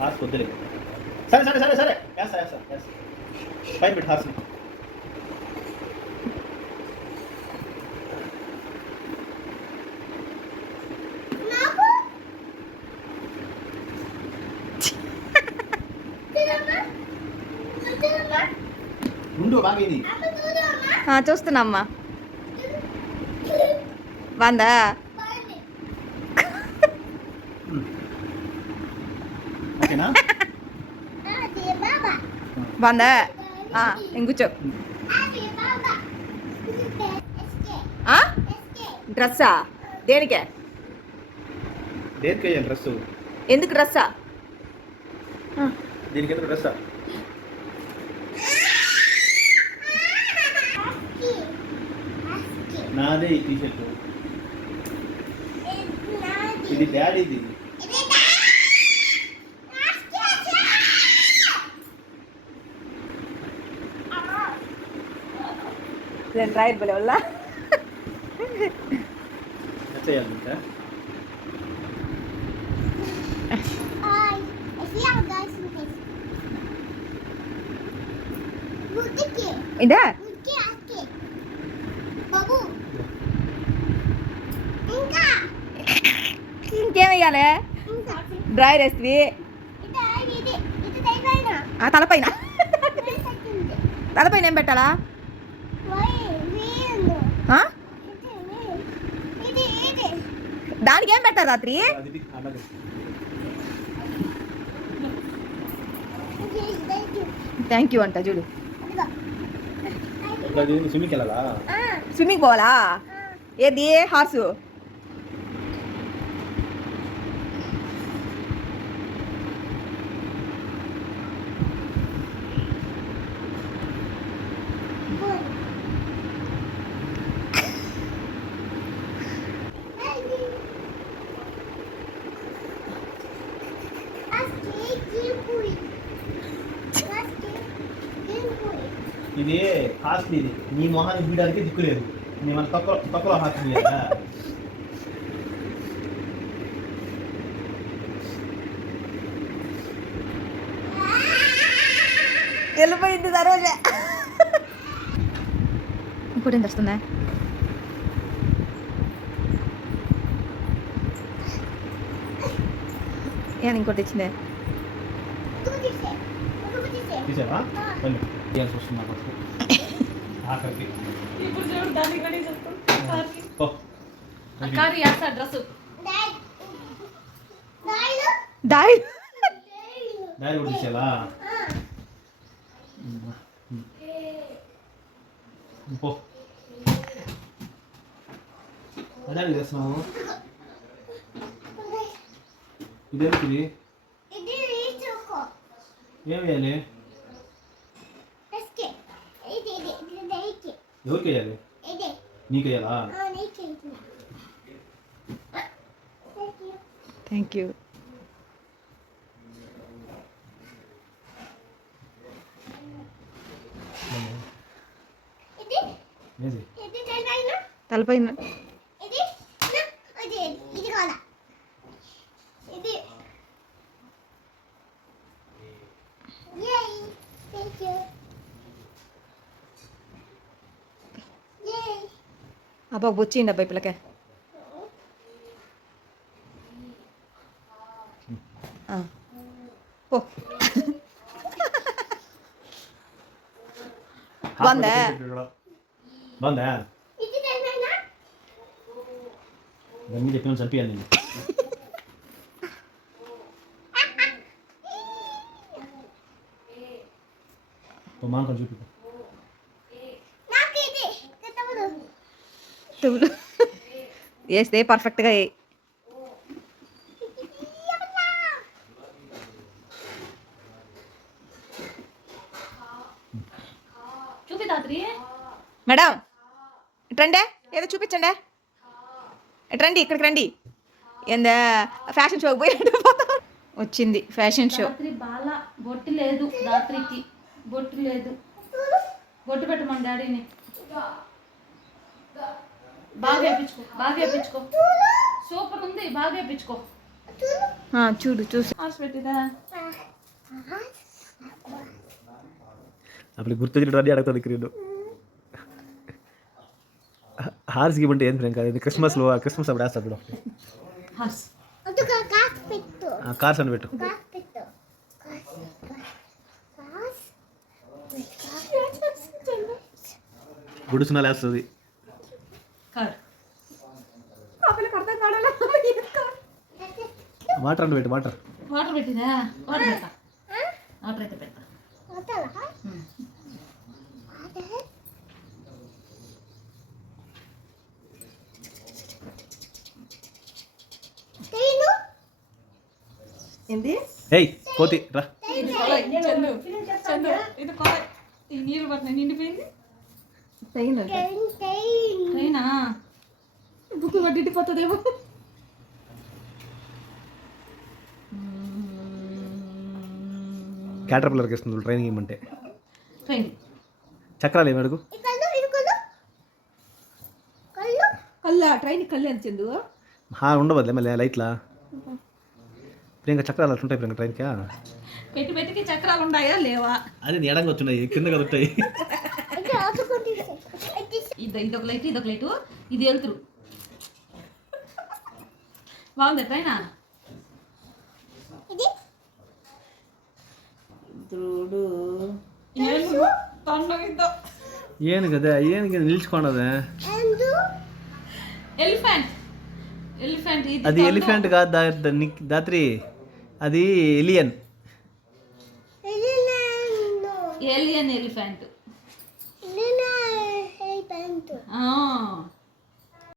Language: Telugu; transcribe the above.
హార్స్ వద్దులే. సరే సరే సరే సరే వేస్తా వేస్తా వేస్తా. పైన పెట్టి హార్స్. ఉండు బాగా ఇది చూస్తున్నా అమ్మా. బాందా ఓకేనా? బాందా ఇంకూర్చో. డ్రెస్సా? దేనికే? దేనికి వేయాలి డ్రెస్? ఎందుకు డ్రెస్సా? దీనికి ఎందుకు డ్రెస్సా? నాదే ఈ టీషర్ట్. ఇది డాడీది. రైట్ బలే వల్ల చేయాలి ఇంకా. ఇదా ఇంకేమయ్యాలి? డ్రై వేస్తుంది తలపైన. తలపైన ఏం పెట్టాలా? దానికి ఏం పెట్టారు రాత్రి? థ్యాంక్ యూ అంట చూడు. స్విమ్మింగ్ పోవాలా? ఏది హార్సు? ఇది కాస్ట్లీ. ఇది నీ మొహాన్ని గీయడానికి దిక్కులేదు. నేను తక్కువ తక్కువ హాస్టల్ కదా. వెళ్ళిపోయింది సరోజ. ఇంకోటి ఎంత వస్తుందా? ఏది ఇంకోటి ఇచ్చిందే? తీసావా? వస్తున్నా ఆఖరికి. ఇప్పుడు చూడు దానికి రెడీ చేస్తాం. డ్రెస్ దాయి దారి కూడా తీసేవా? పో. అదే చేస్తున్నావు. ఇదేంటిది? ఏం వేయాలి? ఎవరికి వేయాలి? నీకు వేయాలా? Thank you. తలపైన అబ్బా వచ్చిండి అబ్బాయి పిల్లకే. ఓ బాగుందా? బాగుందా? దాన్ని చెప్పిన చంపియాలి నేను. మాంసం చూపి వేస్తే పర్ఫెక్ట్గా వేయి. మేడం ఇట్రండే, ఏదో చూపించండి. ఇట్రండి, ఇక్కడికి రండి. ఏందా ఫ్యాషన్ షోకి పోయి వచ్చింది ఫ్యాషన్ షో. బాలా బొట్టు లేదు రాత్రికి. బొట్టు లేదు. బొట్టు పెట్టమని డాడీని. బాగా వేయించుకో, బాగా వేయించుకో. సూపర్ ఉంది, బాగా వేయించుకో. చూడు చూసి పెట్టిదా అప్పుడు గుర్తొచ్చినట్టు అన్నీ అడుగుతుంది క్రీడు హార్స్ గివ్ అంటే ఏం ఫ్రెండ్ కాదు క్రిస్మస్లో క్రిస్మస్ అప్పుడు వేస్తారు చూడు హార్స్ కార్స్ అని పెట్టు గుడుసున వేస్తుంది కార్ వాటర్ అని పెట్టు వాటర్ వాటర్ పెట్టిందా వాటర్ పెట్టా వాటర్ అయితే పెట్టా ఏంది ఏయ్ కోతి రా ఇది కొలై చందు చందు ఇది కొలై ఈ నీళ్ళు పట్టిన నిండిపోయింది ట్రైనా బుక్ పట్టిపోతుందేమో క్యాటర్పిల్లర్కి ఇస్తుంది ట్రైనింగ్ ఇవ్వమంటే ట్రైన్ చక్రాలు ఏమి అడుగు కల్లా ట్రైన్ కళ్ళు ఎంత చెందు ఉండవద్లే మళ్ళీ లైట్లా ప్రియాంక చక్రాలు అట్లుంటాయి ప్రియాంక ట్రైన్కా పెట్టి పెట్టికి చక్రాలు ఉన్నాయా లేవా అది ఎడంగా వచ్చున్నాయి కింద కదుతాయి ఇదొక లైట్ ఇదొక లైటు ఇది వెళ్తురు బాగుంది ట్రైనా ಏನು కదా ಏನಿಗೆ ನಿಲ್ಸ್ಕೊಂಡದೆ ఎలిఫెంట్ ఎలిఫెంట్ అది ఎలిఫెంట్ కాదు దాత్రి అది ఎలియన్ ఏలియన్ ఎలిఫెంట్